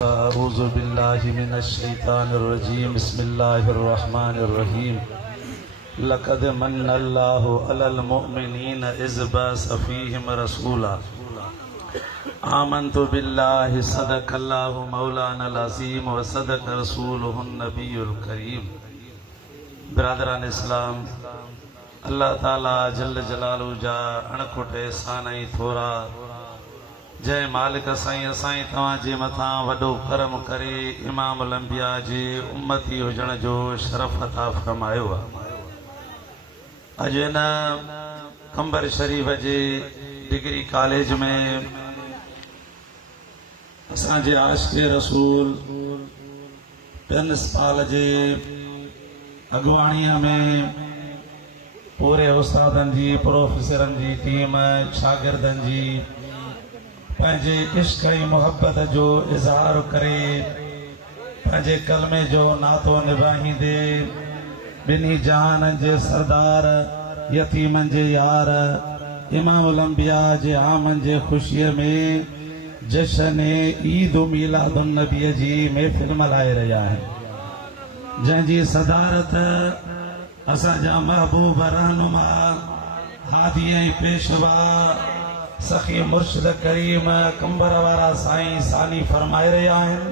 अऊज़ु बिल्लाहि मिनश शैतानिर रजीम बिस्मिल्लाहिर रहमानिर रहीम लक़द मन्नल्लाहु अलल मुअमिनीन इज़ बअस फ़ीहिम रसूला आमन्तु बिल्लाहि सदक़ल्लाहु मौलानल अज़ीम व सदक़ रसूलुहुन नबियुल करीम। बिरादरान इस्लाम, अल्लाह ताला जल्ल जलालहु जा अणखुट एहसान ऐं थोरा जय मालिक साईं असाई तव्हांजे मथां वॾो करम करे इमाम लंबिया जे उम्मती हुजण जो शरफ़ अता फरमायो आहे। अॼु हिन कंबर शरीफ़ जे डिग्री कॉलेज में असांजे आशिक़े रसूल प्रिंसिपाल जे अॻुवाणीअ में पूरे उस्तादनि जी प्रोफेसरनि जी टीम शागिर्दनि जी पंहिंजे इश्क़ ऐं मुहब्बत जो इज़हार करे पंहिंजे कलमे जो नातो निभाईंदे ॿिन्ही जहाननि जे सरदार यतीमनि जे यार इमाम लंबिया जे आमन जे ख़ुशीअ में जशन ईद मीलादुन नबीअ जी महफ़िल मल्हाए रहिया आहिनि, जंहिंजी सदारत असांजा महबूब रहनुमा हादी ऐं पेशवा सखी मुर्शिद करीम कंबर वारा साईं सानी फरमाए रहिया आहिनि।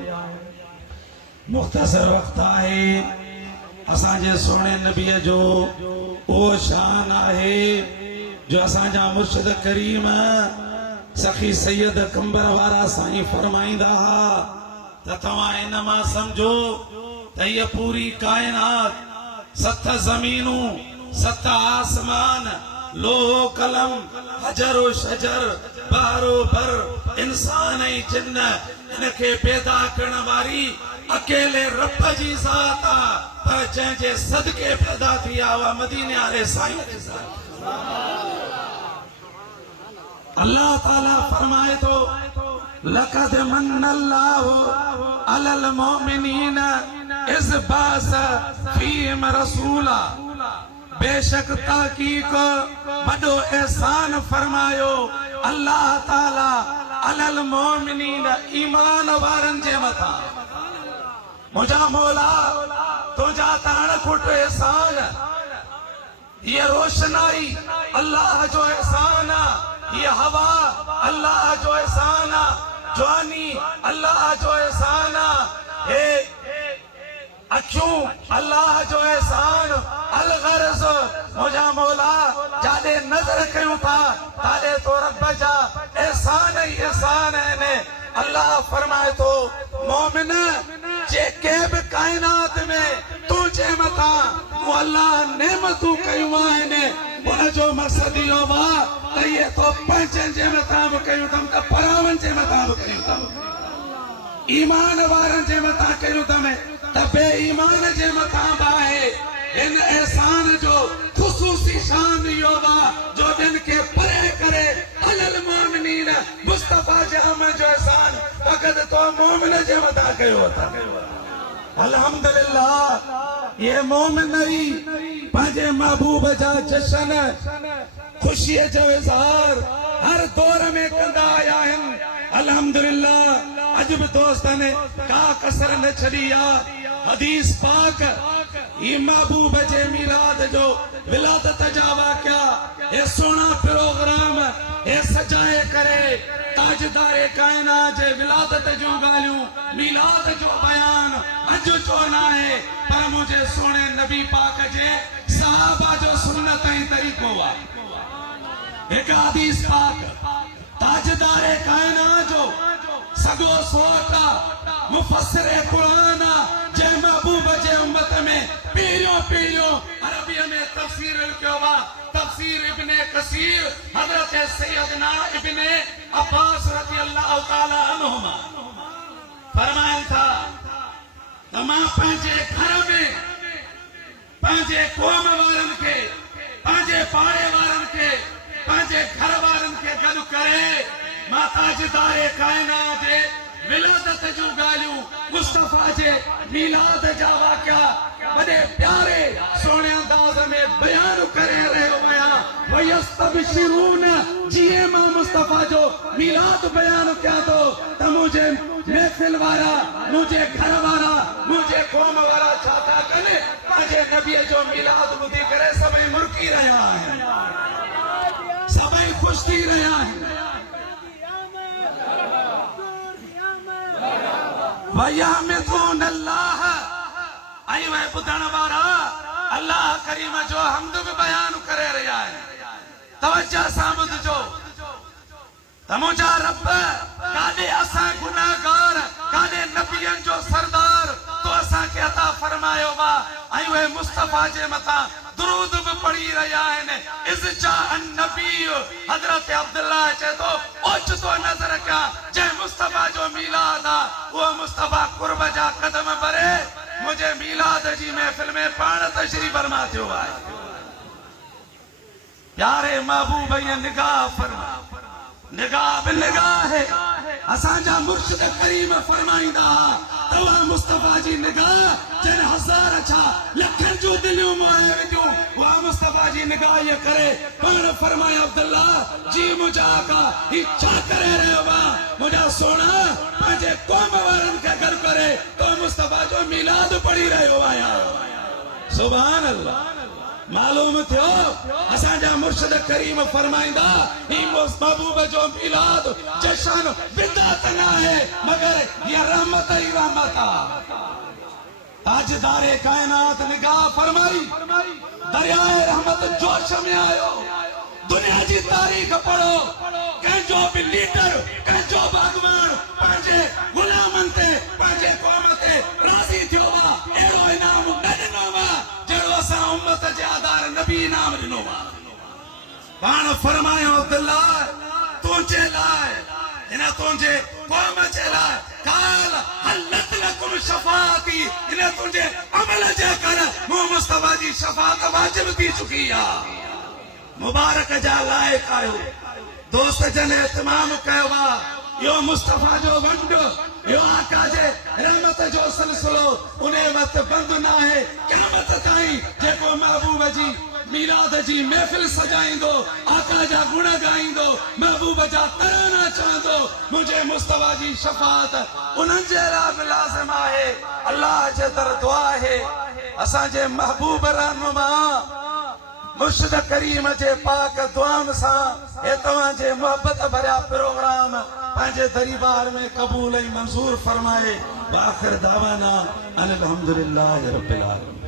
मुख़्तसर वक़्त आहे, असांजे सोणे नबीअ जो उहो शान आहे जो असांजा मुर्शिद करीम सखी सैयद कंबर वारा साईं फरमाईंदा हा त तव्हां इन मां सम्झो त हीअ पूरी काइनात, 7 ज़मीनूं 7 आसमान, लोहो कलम, हजरो शजर, बहरो बर, इंसान ऐं जिन्न, इनखे पैदा करण वारी अकेले रब जी ज़ात आहे, पर जंहिंजे सदके पैदा थी आहे उहा मदीने वारे साईं जी ज़ात। अल्लाह ताला फरमाए थो लक़द मन्नल्लाहु अलल मुअमिनीन इज़ बअस फ़ीहिम रसूला, बेशक ताकीक वॾो एहसान फरमायो अल्लाह ताला अलल मोमिनीन ईमान वारनि जे मथां। मुंहिंजा मौला तुंहिंजा त अणखुट एहसान, हीअ रोशनाई अल्लाह जो एहसान आहे, हीअ हवा अल्लाह जो एहसान आहे, जवानी अल्लाह जो एहसान आहे, अखियूं अल्लाह जो एहसान, अलगर्ज मुंहिंजा मौला जाॾे नज़र कयूं था ताॾे तो रब जा एहसान ई एहसान आहिनि। अल्लाह फरमाए थो मोमिन जेके बि काइनात में तुंहिंजे मथां मूं अल्लाह नेमतूं कयूं आहिनि, उनजो मक़सदु इहो आहे त इहे तो पंहिंजनि जे मथां बि कयूं अथमि त परावनि जे मथां बि कयूं अथमि, ईमान वारनि जे मथां कयूं अथमि त बेईमान जे मथां बि आहे। इन एहसान जो ख़ुसूसी शान इहो आहे जो ॿियनि खे परे करे अलल मोमिनीन मुस्तफ़ा जे आमद जो एहसान फ़क़ति तो मोमिन जे मथां कयो अथनि। अल्हम्दुलिल्लाह ये मोमिन ई पंहिंजे महबूब जा जशन ख़ुशीअ जो इज़हार हर दौर में कंदा आया आहिनि। अल्हम्दुलिल्लाह अॼु बि दोस्तनि का कसर न छॾी आहे। हदीस पाक ये महबूब जे मिलाद जो विलादत जा वाक़िया, ये सुहिणा प्रोग्राम ये सजाए करे ताजदारे काइनात जे विलादत जूं ॻाल्हियूं, मिलाद जो बयान अॼु जो न आहे, पर मुंहिंजे सोणे नबी पाक जे सहाबा जो सुन्नत ऐं तरीक़ो आहे। हिकु हदीस पाक ताजदारे काइनात जो सॻो सोटा मुफ़स्सिर क़ुरान जंहिं महबूब जे उम्मत में पीरियों अरबीअ में तफ़सीर लिखियो आहे, तफ़सीर इब्ने कसीर हज़रत सैयदना इब्ने अब्बास रज़ी अल्लाह ताला अन्हुमा फरमाइनि था त मां पंहिंजे घर में पंहिंजे क़ौम वारनि खे, पंहिंजे पाड़े वारनि खे, पंहिंजे घर वारनि खे गॾु करे मां ताजदारे काइनात जे विलादत जूं ॻाल्हियूं, मुस्तफ़ा जे मीलाद जा वाक़िया वॾे प्यारे सोणे अंदाज़ में बयान करे रहियो आहियां। वयस्तबशिरून जिए मां मुस्तफा जो मिलाद बयान क्या तो मुझे महफिल वारा मुझे घर वारा मुझे कौम वारा छाता कने पंहिंजे नबी जो मिलाद ॿुधी करे सभई मुर्की रहिया आहिनि सभई ख़ुशि थी रहिया आहिनि वयहमिदून अल्लाह आई वे ॿुधण वारा अल्लाह करीम जो हमद भी बयान करे रहिया आहिनि तवज्जो सां ॿुधजो त मुंहिंजा रब काॾे असां गुनाहगार काॾे नबियनि जो सरदार तो असांखे अता फरमायो वा ऐं उहे मुस्तफा जे मथां दुरूद भी पढ़ी रहिया आहिनि इज़ जा नबी हज़रत अब्दुल्लाह चए थो ओचितो नज़र कयां जंहिं मुस्तफा जो मीलाद आहे उहो मुस्तफा कुर्ब जा कदम भरे मुझे मीलाद जी महफिल में पाण तशरीफ़ फरमा थियो आहे प्यारे महबूब ये निगाह फरमा निगाह भी निगाह है असांजा मुर्शिद करीम फरमाईंदा तवा मुस्तफा जी निगाह जन हजार छा लखन जो दिलियों मोए विदियूं वा मुस्तफा जी निगाह ये करे पाण फरमाए अब्दुल्ला जी मुझा का इच्छा करे रहियो वा मुझा सोना पंहिंजे कौम वारनि खे गॾु करे तो मुस्तफा जो मिलाद पढ़ी रहियो आहियां सुभान अल्लाह मालूम थियो असांजा मुर्शिद करीम फरमाईंदा ही महबूब जो मिलाद जशन बिदअत न है मगर ये रहमत ही रहमत ताजदारे कायनात निगाह फरमाई दरियाए रहमत जोश में आयो दुनिया जी तारीख पढ़ो कंहिंजो भी लीडर कंहिंजो भी अॻुवान पंहिंजे गुलामनि ते पंहिंजे क़ौम ते राज़ी थियो आहे अहिड़ो इनाम न ॾिनो आहे जहिड़ो असां उम्मत जे आधार नबी इनाम ॾिनो आहे पाण फरमायो अब्दुल्ला तुंहिंजे लाइ हिन तुंहिंजे क़ौम जे लाइ काल हलत लकुम शफाअती हिन तुंहिंजे अमल जे करे मूं मुस्तफा जी शफाअत वाजिब थी चुकी आहे मुबारक जा लाइक आयो दोस्त जन इत्माम कयो आहे यो मुस्तफा जो वंड यो आका जे रहमत जो सिलसिलो उन्हें वक्त बंद ना है क़यामत ताईं जेको महबूब जी मिलाद जी महफिल सजाईंदो आका जा गुण गाईंदो महबूब जा तराना चवंदो मुझे मुस्तफा जी शफाअत उन्हनि जे लाइ बि लाज़िम आहे अल्लाह जे दर दुआ है असांजे महबूब रहनुमा मुर्शिद करीम जे पाक दुआन सां हे तव्हां जे मोहब्बत भरिया प्रोग्राम पंहिंजे दरबार में कबूल ऐं मंज़ूर फरमाए आख़िर दावाना अनिल हम्दुलिल्लाहि रब्बिल आलमीन।